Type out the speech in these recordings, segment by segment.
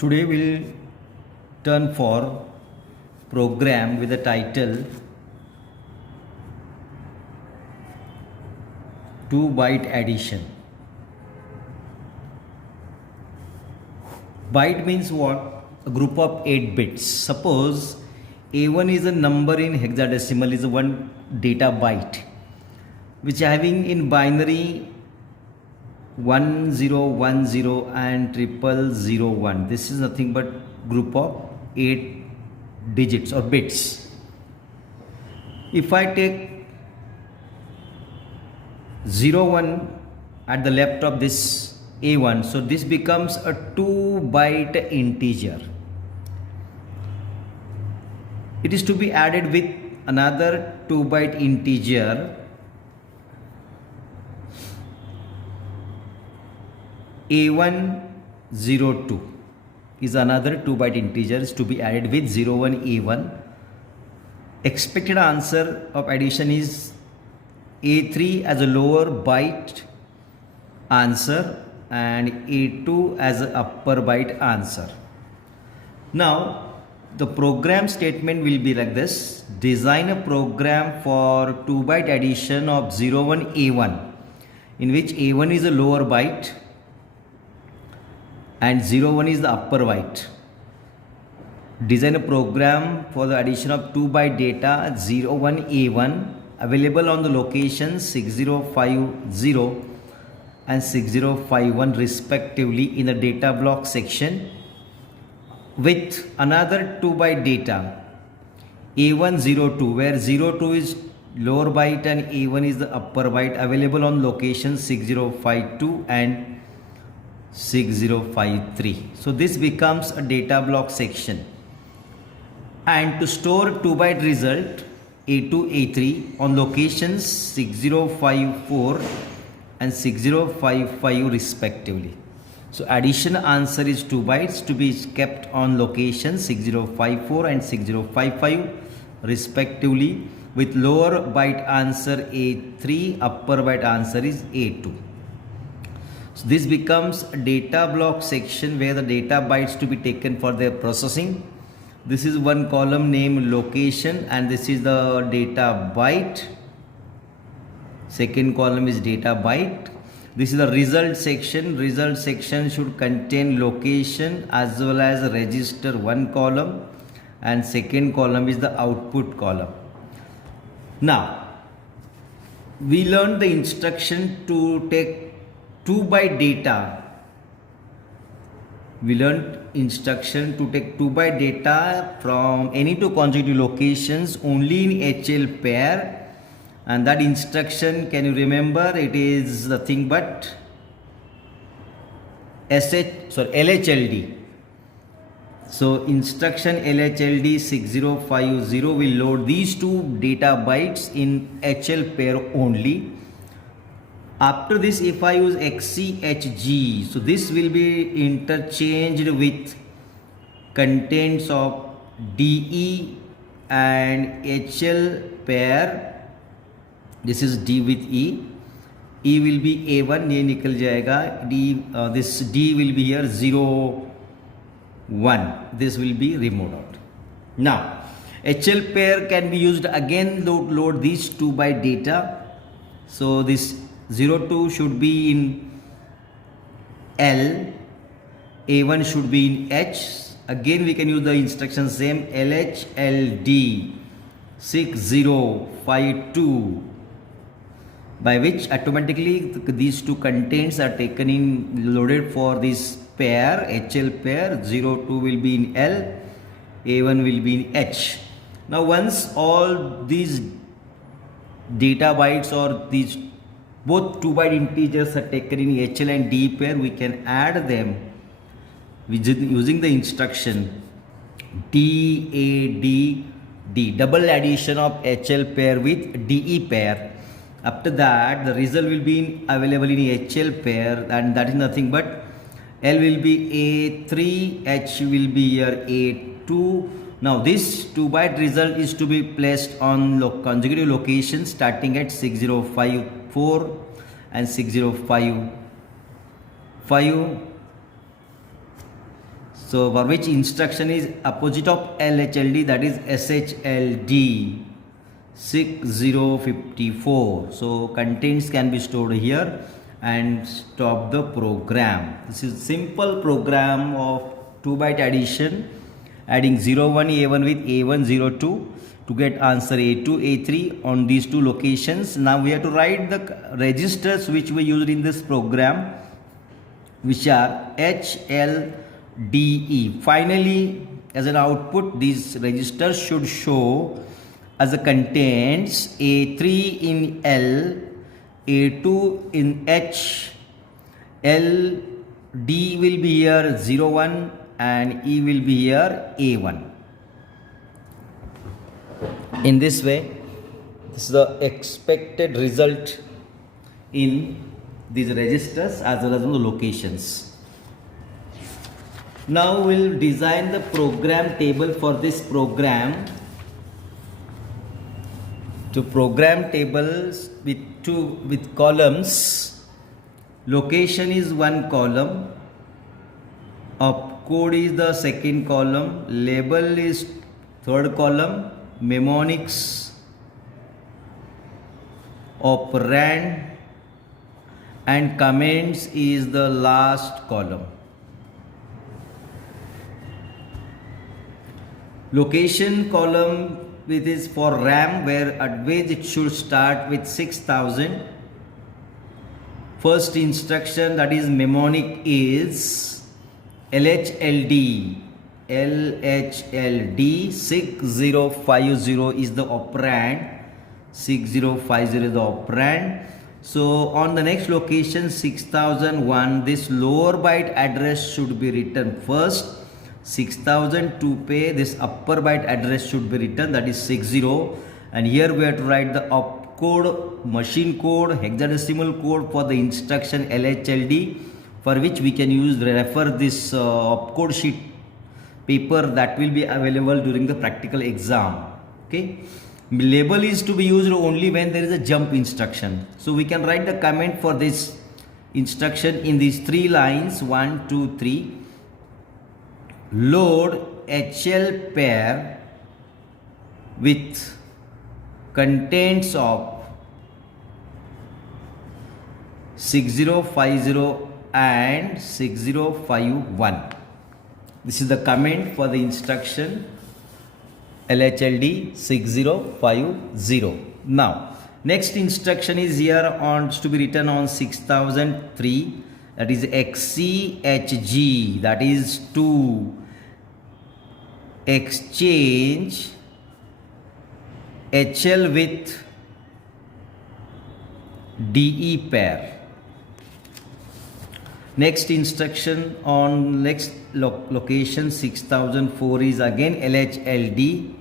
Today we'll turn for program with the title 2-byte addition. Byte means what? A group of 8 bits. Suppose A1 is a number in hexadecimal, is one data byte, which having in binary 1010 and 0001. This is nothing but group of 8 digits or bits. If I take 01 at the left of this A1, so this becomes a 2-byte integer. It is to be added with another 2-byte integer A102 is another 2-byte integer is to be added with 01A1. Expected answer of addition is A3 as a lower byte answer and A2 as an upper byte answer. Now the program statement will be like this: design a program for 2-byte addition of 01A1 in which A1 is a lower byte and 01 is the upper byte. Design a program for the addition of 2-byte data 01A1 available on the locations 6050 and 6051 respectively in the data block section with another 2-byte data A102 where 02 is lower byte and A1 is the upper byte available on locations 6052 and 6053. So this becomes a data block section, and to store 2-byte result A2 A3 on locations 6054 and 6055 respectively. So addition answer is 2 bytes to be kept on location 6054 and 6055 respectively, with lower byte answer A3, upper byte answer is A2. So this becomes a data block section where the data bytes to be taken for their processing. This is one column named location and this is the data byte. Second column is data byte. This is the result section. Result section should contain location as well as register one column, and second column is the output column. Now we learned the instruction to take 2-byte data. We learned instruction to take 2-byte data from any two consecutive locations only in HL pair, and that instruction, can you remember, it is nothing but LHLD. So instruction LHLD 6050 will load these two data bytes in HL pair only. After this, if I use XCHG, so this will be interchanged with contents of DE and HL pair. This is D with E. E will be A1, ये निकल जाएगा. D, this D will be here 0, 1. This will be removed out. Now, HL pair can be used again to load these 2-byte data. So this 02 should be in L, A1 should be in H. Again we can use the instruction same LHLD 6052, by which automatically these two contents are taken in, loaded for this pair, HL pair. 02 will be in L, A1 will be in H. Now once all these data bytes or these both 2-byte integers are taken in HL and D pair, we can add them using the instruction DADD, double addition of HL pair with DE pair. After that, the result will be available in HL pair, and that is nothing but L will be A3, H will be here A2. Now this 2-byte result is to be placed on consecutive locations starting at 6054 and 6055 So for which instruction is opposite of LHLD, that is SHLD 6054. So contents can be stored here and stop the program. This is simple program of 2-byte addition, adding 01 A1 with A1 02 to get answer A2 A3 on these two locations. Now we have to write the registers which we used in this program, which are H, L, D, E. Finally, as an output, these registers should show as a contents A3 in L, A2 in H, L, D will be here 01 and E will be here A1. In this way, this is the expected result in these registers as well as in the locations. Now we'll design the program table for this program. To program tables with columns, location is one column, opcode is the second column, label is third column, mnemonics, operand and comments is the last column. Location column with is for RAM, where at which it should start with 6000. First instruction, that is mnemonic, is LHLD. LHLD 6050 is the operand. 6050 is the operand. So on the next location 6001, this lower byte address should be written first. 6000 to pay, this upper byte address should be written, that is 60, and here we have to write the opcode, machine code, hexadecimal code for the instruction LHLD, for which we can refer this opcode sheet paper that will be available during the practical exam. Okay, label is to be used only when there is a jump instruction. So we can write the comment for this instruction in these 3 lines, 1, 2, 3. Load HL pair with contents of 6050 and 6051. This is the comment for the instruction LHLD 6050. Now, next instruction is here on to be written on 6003. That is XCHG, that is to exchange HL with DE pair. Next instruction on next location 6004 is again LHLD.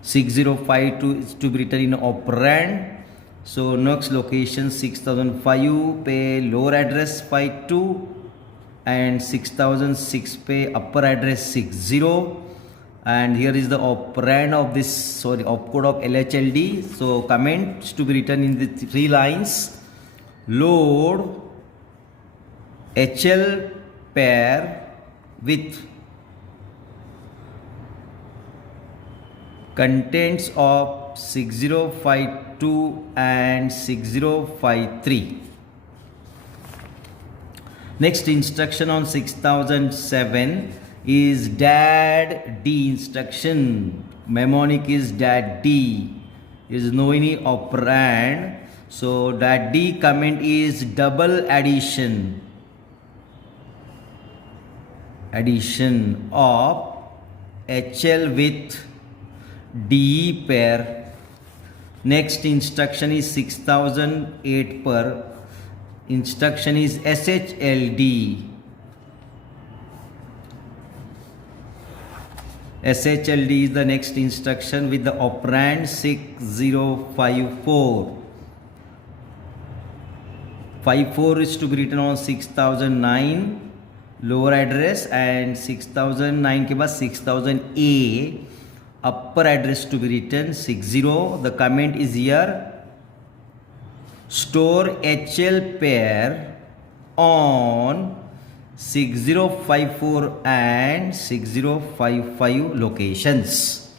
6052 is to be written in operand. So next location 6005 pay lower address 52 and 6006 pay upper address 60, and here is the operand of this opcode of LHLD. So comments to be written in the 3 lines. Load HL pair with contents of 6052 and 6053. Next instruction on 6007 is DAD D instruction. Mnemonic is DAD D. Is no any operand. So DAD D comment is double addition. Addition of HL with DE pair. Next instruction is 6008 per. Instruction is SHLD. SHLD is the next instruction with the operand 6054. 54 is to be written on 6009 lower address, and 6009 के बाद 6000A upper address to be written 60. The comment is here. Store HL pair on 6054 and 6055 locations.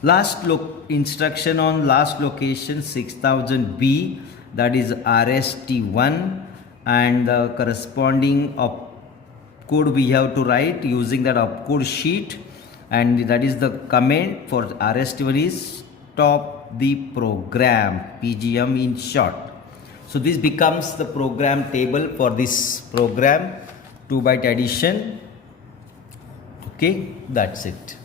Last instruction on last location 6000B, that is RST1, and the corresponding opcode we have to write using that opcode sheet, and that is the comment for RST1 is stop the program, PGM in short. So this becomes the program table for this program, 2 byte addition. Okay, that's it.